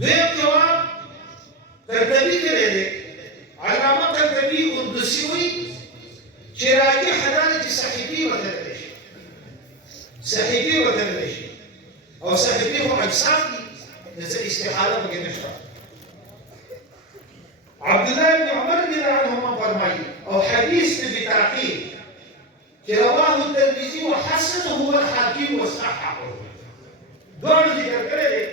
دویم جواب قرطبي کړی دی علامه قرطبي قدسي وایي چې راجح دا دی چې صحیفې بدللی شي صحیفې بدللی شي او صحیفې خو اجسام دي ځکه استحاله پکې نشته عبد الله بن عمر رضي الله عنهما فرمایي او حديث بتعقيب رواه الترمذي وحسنه والحاكم وصححه دور ذكر كده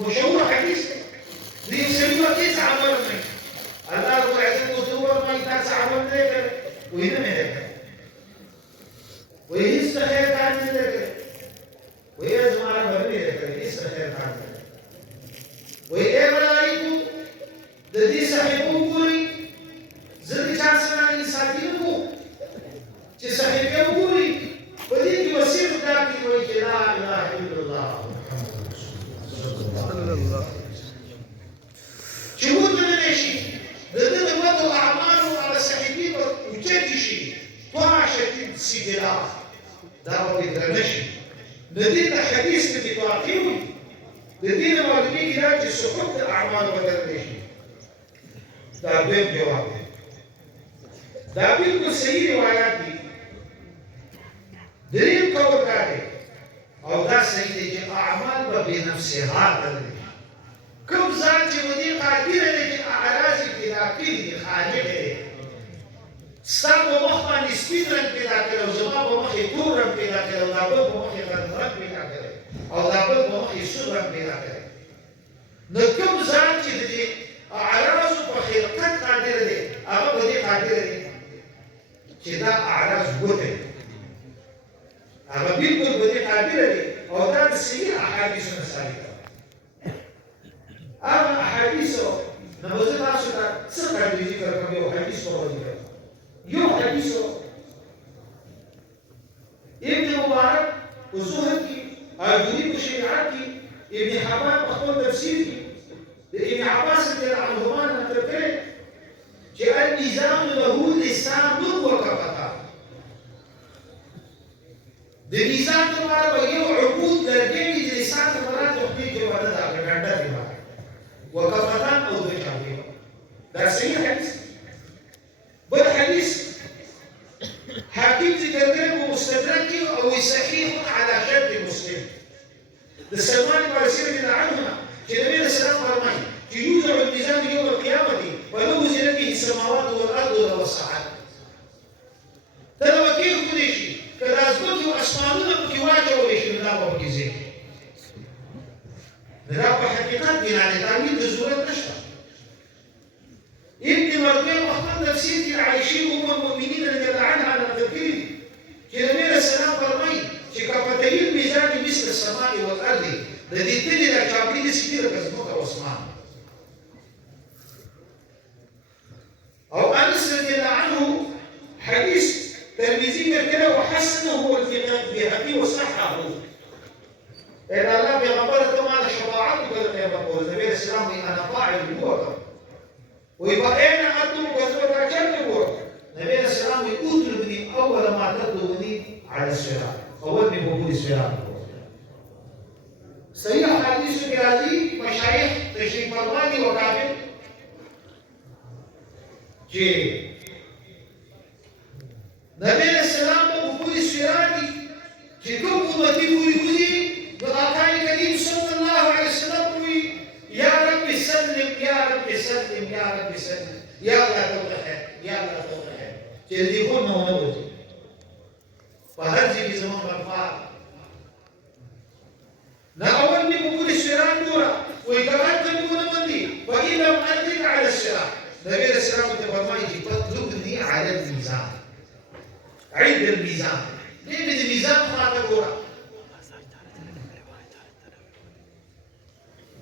مشهور حديث دي يسموها كيس عمل منه الله رب العزة وتوبر ما يتاس عمل منه وهنا منه ويهز خير عن منه ويهز مع ربنا يهز خير عن منه ويهرأيكم الذي صاحبه قولي زد جاسنا إنسانينه چې صحیفه وګوري په دې کې وسیع دا کې وایي چې لا اله الا الله محمد رسول الله صلی الله علیه وسلم چې موږ نه شي د دې د وضع اعمال او صحیفه او چې شي طاعه سیدرا دا وایي درنشي د دې د حدیث کې توقیوي د دې د معلومي کې چې سقوط الاعمال بدل شي دا به جواب دی دا بالکل صحیح روایت دي دریم قول دا دی او دا صحیح دی چې اعمال به بنفسها بدل کوم ځان چې ودی قادر دی چې اعراض پیدا کړي دي خالق دی ستا په مخ باندې سپین رنګ پیدا کړي او زما په مخ یې تور رنګ پیدا کړي او دا بل په مخ یې غنم رنګ پیدا کړي او دا بل په مخ یې سور رنګ پیدا کړي نو کوم ځان چې د اعراض په خلقت قادر دی هغه به دې قادر دی چې دا اعراض ګوته هغه بالکل به دې قادر دی او دا د صحیح احادیثو نه ثابته هغه احادیثو نه به زه تاسو ته څه قابل ذکر کوم یو حدیث په وجه یو حدیثو ابن مبارک په زهد کې اجوري په شریعت کې ابن حبان په خپل تفسیر کې د ابن عباس رضی الله عنهما نقل کړي چې الميزان له لسان وكفتان د میزان لپاره به یو عبود لرګي د لسان لپاره د خپل کې وړه دا ګډه دی وكفتان او د چاوي دا صحیح حدیث بل حدیث حاکم ذکر کړي په مستدرک او صحیح على شرط مسلم د سلمان فارسی رضی الله عنه چې نبی رسول الله فرمایي چې يوضع الميزان يوم القيامه ولو وزن به السماوات والارض والسحاب تلو كيف كدشي كذا ازبط واسمانونه بكي واجهوا ليش من دابا بكي زي ندابا حقيقات دي يعني تعميل بزورة نشرة ابن مرضين واختار تفسير عايشين هم المؤمنين اللي قال عنها على التفكير كده من السلام فرمي شكافتين ميزان مثل السماء والارض الذي تلي لك عبيد سكيرة كزبوطة واسمان أو أنس رضي الله عنه حديث ترمذي كده وحسنه البيهقي وصححه إن الله بيغفر طبعا شفاعته بدل ما يقول النبي الإسلام أنا فاعل بوقت ويبقى أنا أطلب كذا كذا بوقت النبي الإسلام يقول لي أول ما تطلبني على الصراط أولني بقول الصراط صحيح حديث كرازي مشايخ تشريف فرماني وكافر چې نبی اسلام په پوری سیراتي چې کوم امتی پوری پوری د آقای کریم صلی الله علیه وسلم وی یا رب سلم یا رب سلم یا رب سلم یا الله توحید یا الله توحید چې دې کوم نه وځي په هر ځای کې زموږ په نه اول می په پوری سیرات ګوره وی کله ته موږ باندې وإذا أنزل على الصراط النبي عليه السلام فرمى تطلبني على الميزان عند الميزان ليه من الميزان خاطر ورا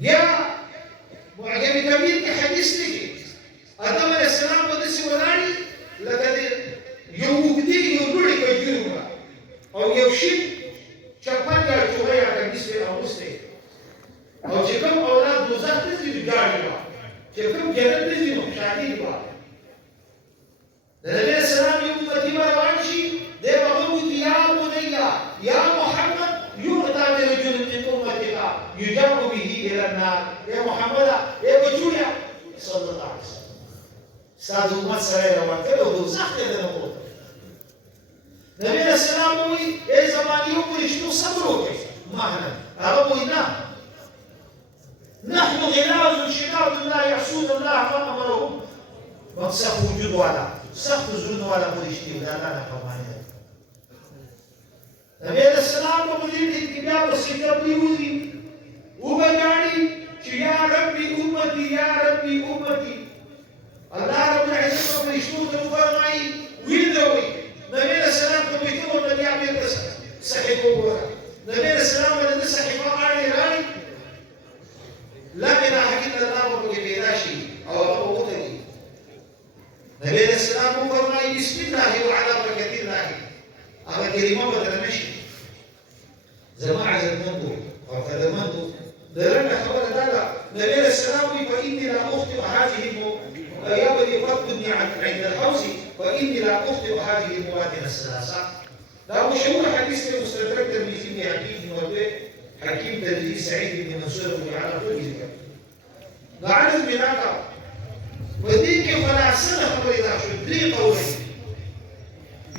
يا معجم كبير في حديث لك آدم عليه السلام ودسي ولاني لقد يوجدي يقولي كجوما او يوشي شبان يا جوهيا كنيسة او مسلم او شكم اولاد دوزاخ تزي بجاري چې کوم جنت دې نو شادي دی واه د نبی اسلام یو متي روان شي د هغه یا محمد يؤتى برجل من امتك يجاب به به الى النار يا محمد يا بچوړیا صلی الله علیه وسلم ساده امت سره روان کړو دوزخ ته نه وو نبی رسول الله وی ای زمانیو پرشتو صبر وکړي معنا هغه وی نه نحن غلاظ شداد لا يعصون الله ما امرهم مقصد وجود والا سخت زون والا پرشتي دا نه فرمایي نبی رسول الله په دې کې بیا وسیله پریوزي وبګاړي چې یا ربي امتي یا ربي امتي الله رب العزت پرشتو ته فرمایي ویلوي نبی رسول الله په دې کې نبی امیر صحیح وګوره نبی رسول الله د صحیفه اړه راي لا اله الا الله په کې پیدا شي او هغه وته نبی رسول الله فرمایي بسم الله وعلى بركه الله هغه کلمه بدل نشي زما عزتمندو او قدمندو درنه خبره دا نبی رسول الله فاني لا اخطئ هذه يبدي فقدني عند الحوز فاني لا اخطئ هذه المواد الثلاثه ده مشهور حديث في مستدرك الترمذي بن حكيم بن حكيم ترمذي سعيد بن منصور بن على طول ذكر لعن بناقه وديك فلا سنه خبر اذا شو دري قولين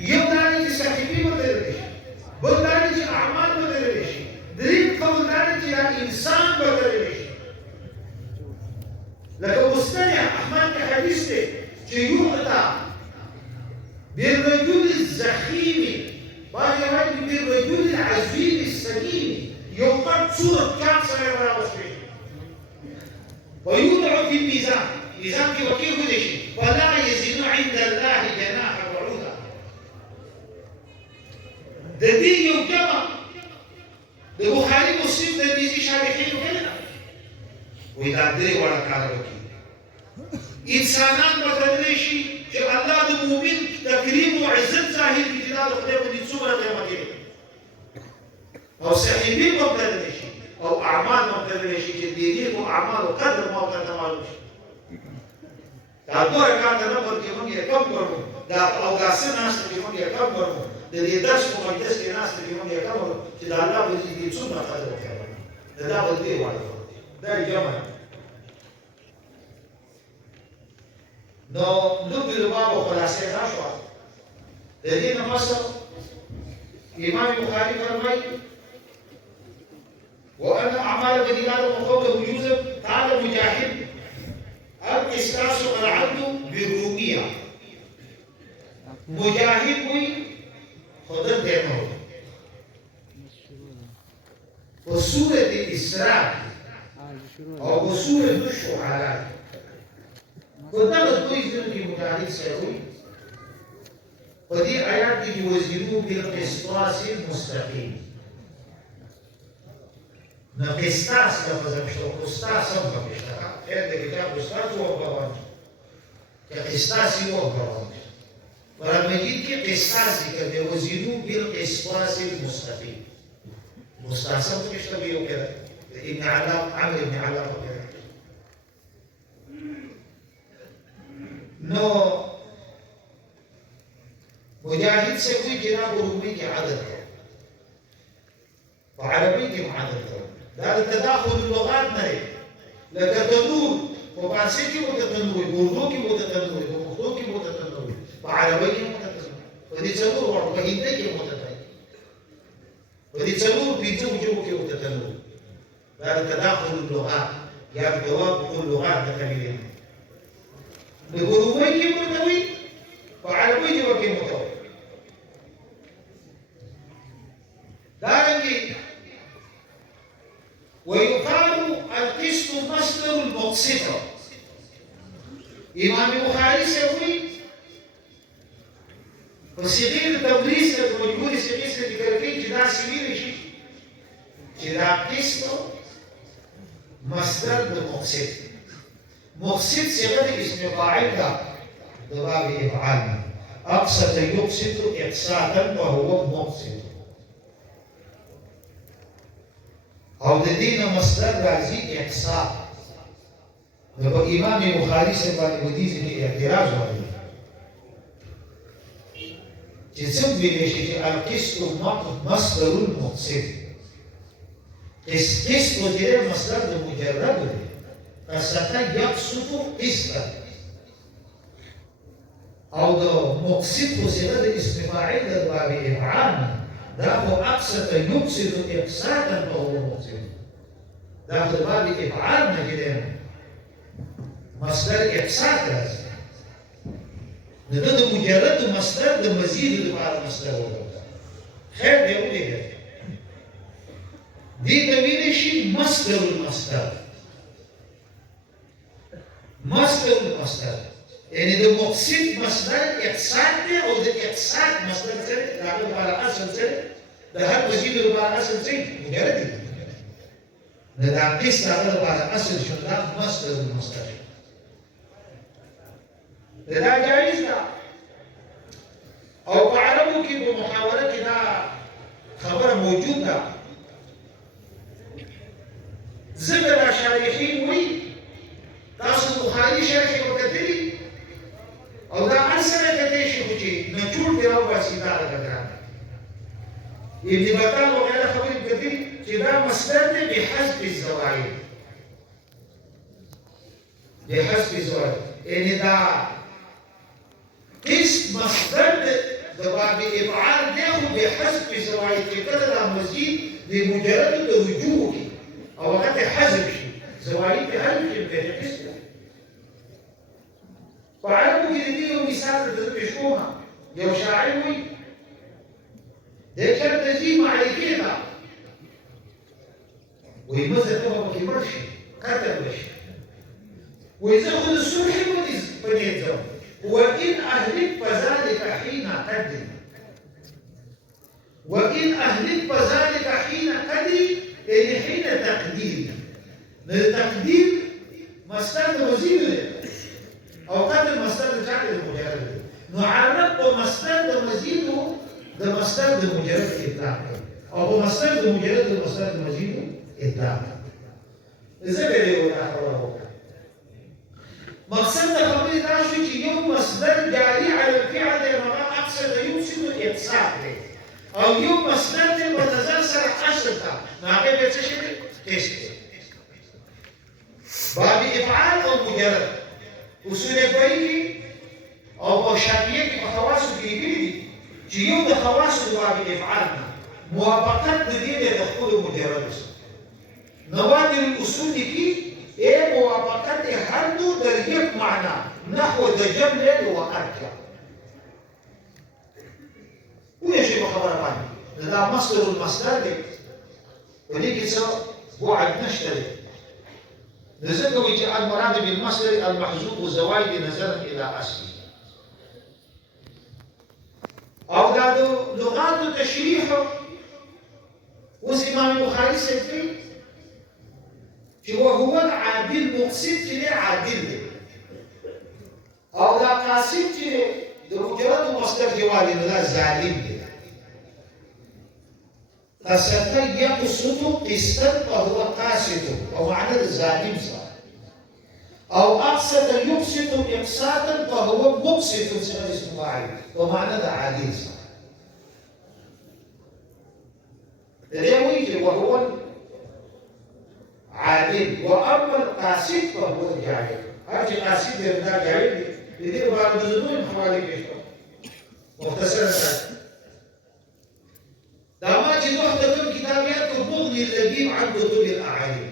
يبدا لك صحيفي بدلش بدل لك اعمال بدلش دري قول لك الانسان بدلش لكن مستمع احمد كحديثه يؤتى بالرجل الزخيم بالرجل العزيز السليم يقد صورة كانسر الراوسين ويوضع في الميزان ميزان في وكيل كل شيء ولا يزن عند الله جناح بعوضة ده دي يوجبه ده بخاري مسلم ده بيزي شارحين وكذا وإذا دري ولا كان وكيل إنسانان بدل شيء چې الله د مؤمن تکریم او عزت ظاهر کی جلال خدای په دې څومره قیمت دی او صحیفه مبتدل شي او اعمال مبتدل شي چې دې او اعمال او قدر ما ته معلوم شي دا دوه کار نه ورته موږ کم کوو دا او دا سناس چې موږ کم کوو د دې درس په مجلس کې ناس چې موږ کم کوو چې دا الله دې څومره قدر وکړي دا به دې وایي دا جمع نو لوګي لباب خلاصې نشو د دې نه مصر امام بخاري فرمایي وان اعمال بني ادم قوله يوسف قال مجاهد القسطاس العدل بالروميه مجاهد وي خدای دې نو وسوره الاسراء او وسوره الشعراء ودغه دوی چې مجاهد سوي په دې آیات کې وزنو بالقسطاس المستقيم نو قسطاس لفظ مشتو قسطاس هم پکشتا خیر د کتاب قسطاس او غوان کې قسطاس یو غوان قرآن مجید کې قسطاس ذکر دی وزنو بالقسطاس المستقيم قسطاس هم پکشتا یو کړه ابن علام عمرو ابن علام نو مجاهد سے کوئی جناب رومي کی عادت ہے وعربي کی عادت ہے دا تداخل اللغات نه لکه تنور په فارسی کې وته تنور په اردو کې وته تنور په پښتو کې وته تنور په عربي کې وته تنور په دې څلور ورته په هندي کې وته تنور په دې څلور پنځه وجو کې وته تنور دا تداخل اللغات یا جواب اللغات د کلمې د اروپای کې متوي په عربي کې وکي متوي دارنګي ويقال القسط مصدر المقسط امام بخاري سوي وسيغير تدريس المجهول سيغير ذكر کې چې دا سوي شي چې دا قسط مصدر المقسط مقسط صيغه اسم فاعل ده باب افعال اقسط يقسط اقساطا وهو مقسط او د دین مصدر راځي اقساط نو امام بخاری سے باندې ودی چې اعتراض وایي چې څنګه ویل شي چې القسط مصدر المقسط قسط وجه مصدر مجرد قسط يقسط قسطا او ده مقسط وسيله اسم فاعل باب افعال ده هو اقسط يقسط اقساطا فهو مقسط ده باب افعال كده مصدر اقساط لازم ده مجرد مصدر ده مزيد بعد مصدر خير بيقول ايه دي تميل شيء مصدر المصدر مصدر المصدر يعني ده مقصد مصدر اقساط ده او ده اقساط مصدر سنة ده على اصل سنة ده هل مزيد على اصل سنة مجرد ده قيس على اصل شو ده مصدر المصدر ده جائز ده او بعربه كي بمحاولة كده خبر موجود ده زبر شارحين وي تاسو بخاري شرح وكتري او دا ارسل كتيشي خوشي نجول دراو باسيطا لكتران ابن بطال وغير خبر كتري كدا مصدر بحسب الزوائد بحسب الزوائد يعني دا قسم مصدر باب افعال له بحسب الزوائد كده دا مزيد لمجرد الوجوه او وقت حذف شيء زوائد بحذف شيء كده قسم فعرفوا كده دي مثال تذكرشوها يا شاعري ده كان تجيب على كده ويمثل هو في مرشي كتب مرشي وإذا خذ الصبح فليتزوج وإن أهلك فذلك حين قدر وإن أهلك فذلك حين قدر يعني حين تقدير التقدير مصدر مزيد أو قدر مصدر شكل المجرد نعرف بمصدر مزيده ده مصدر مجرد إطلاق أو بمصدر مجرد المصدر مزيده إطلاق إذا كده يقول أحوال مقصد خبري ده شو يوم مصدر جاري على الفعل لما أقصد يمسك الإقصاء أو يوم مصدر متزلزل أشرطة نعم بيتشكل تشكل باب إفعال أو مجرد أصول بيني أو شرطية بخواص بيبيدي يوم خواص باب إفعالنا موافقات ندير يدخل مجرد نوادر الأصول دي إيه موافقات حدو درجة معنى نحو الجملة وأركب ويجب خبر عنه ده مصدر المصدر ودي كده بعد نشتري نزل وجه المراد بالمصدر المحذوف والزوائد نظرا الى اصله او ده لغات التشريح وزمام البخاري سيفي هو العادل مقصد كده عادل او ده قاسم كده ده مجرد مصدر جوالي لا ظالم قسط يقسط قسطا فهو قاسط او معنى الظالم صار او اقسط يقسط اقساطا فهو مقسط بصيغه اسم فاعل ومعنى عادل صار اليوم وهو عادل واما القاسط فهو الجاهل هذا القاسط ده جاهل يدير بعض الظنون حوالي كيف مختصرا لما جيت واحدة في كتابيات المغني اللبيب عن كتب الأعالي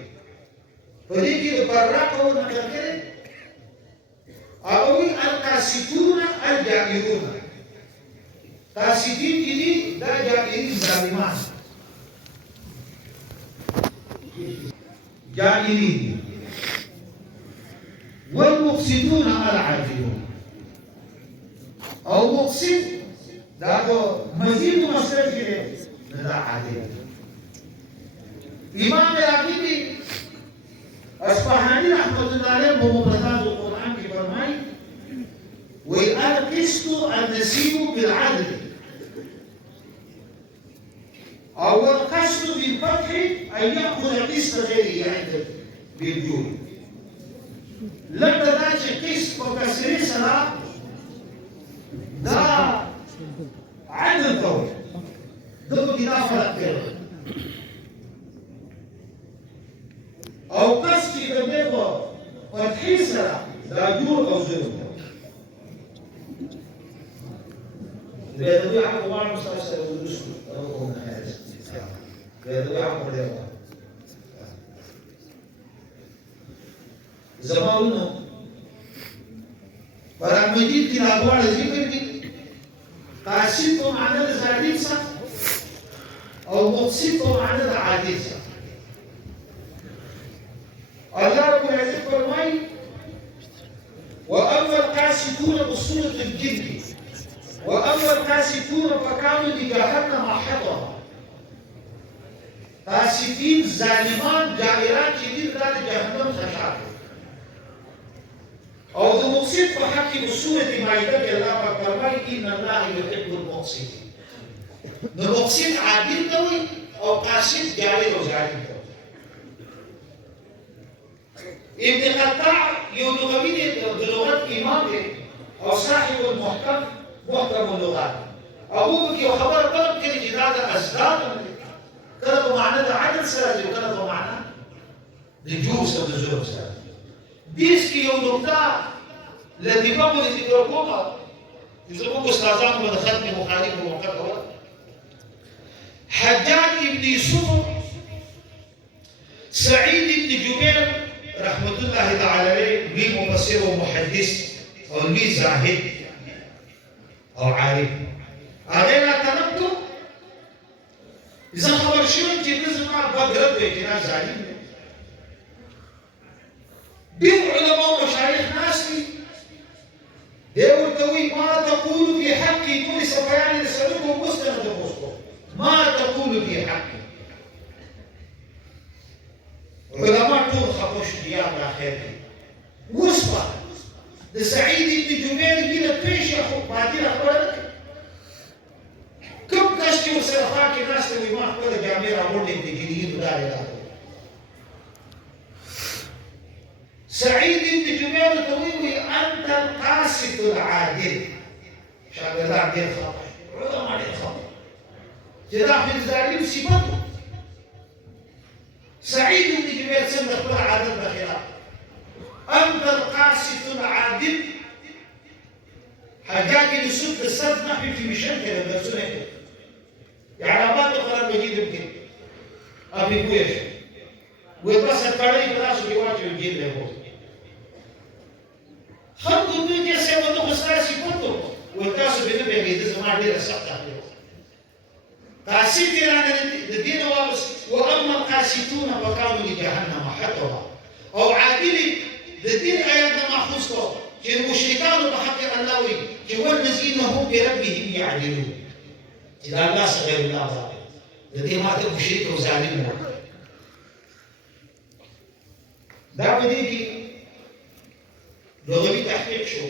فليكي البراقة والمكاكرة أقول القاسطون الجائرون قاسطين كده ده جائرين ظالمان جائرين والمقسطون العادلون أو مقسط ده مزيد مصدر كده لا عادل إمام العقيدي أصبحاني رحمة الله عليه بمبرزات القرآن في فرماي والقسط النسيب بالعدل أو القسط بالفتح أن يأخذ قسط غيره عند بالجود لما ذاك قسط وكسر صلاة ده عدل طويل ده كده فرق كده چې کوم دی په فتحې سره دا جوړ او ظلم دی. بیا د دوی حق غواړم ستاسو سره ودرس کړو دا وکړو نه خیر بیا د دوی حق ور دی زما ورونو قرآن مجید کې دا دواړه ذکر دي قاصد په معنا د زاهد څخه او مقصد په معنا د عادل څخه. الله رب العزة فرمای واما القاسطون بصورة الجن واما القاسطون فكانوا لجهنم حطبا. قاسطین ظالمان جائران چې دي دا د جهنم خشاک او د مقصد په حق کې سورۃ مائده کې الله پاک فرمایي ان الله يحب المقسطين. د مقصد عادل ته وي او قاصد جائر او ظالم ته. ابن قطاع یو لغوي دی د لغت امام دی او صاحب المحکم محکم اللغات. هغه کې یو خبره کوم کړي چې دا د ازداد کله په معنا د عدل سره دی کله په معنا د جوز او د ظلم سره. دیس کې یو نقطه لدی په دې ذکر کومه چې زموږ استادانو په خط مخالف موقع کوله. حجاج ابن يوسف سعيد بن جبير رحمة الله تعالى عليه لي مفسر ومحدث أو لي زاهد أو عارف أغير تنبتو إذا خبر شو أنت لازم مع بدر بيتنا زاهد بيو علماء ومشايخ ناسي ديو التوي ما تقول في حق دون سفيان لسلوكه مستند المسكو ما تقول في حقي. علماء طول خبوش ديار الآخر وصفة لسعيد بن جبير كده بيش يا أخو بعدين أخبرك كم كشتي وسرفاكي ناس اللي ما أخبرك جامير أمور لك تجريد وداري لاتو. سعيد بن جبير طويل أنت القاسط العادل شاب الله دير خطأ علماء دير خطأ جدا في الظالم صفته. سعيد بن جبير سنة كل عادل بخلاف أنت القاسط العادل. حجاج يوسف السد نحن في مشان كده درسونا كده يعني ما تقرأ مجيد يمكن أبي بويش وبس الطريق راسه يواجه الجيل له خلق الدنيا سيبدو خسارة سيبدو والتاسو بنبي بيدز ما دير سقطة قاسيت لنا الدين وابس وأما القاسطون فكانوا لجهنم حطبا أو عادلي الدين أيضا محفوظه المشركان بحق الله والذين هم بربهم يعدلون. إذا الله غير الله ظالم الذي ما مشرك وظالم دا بدي کې لغوي تحقیق شو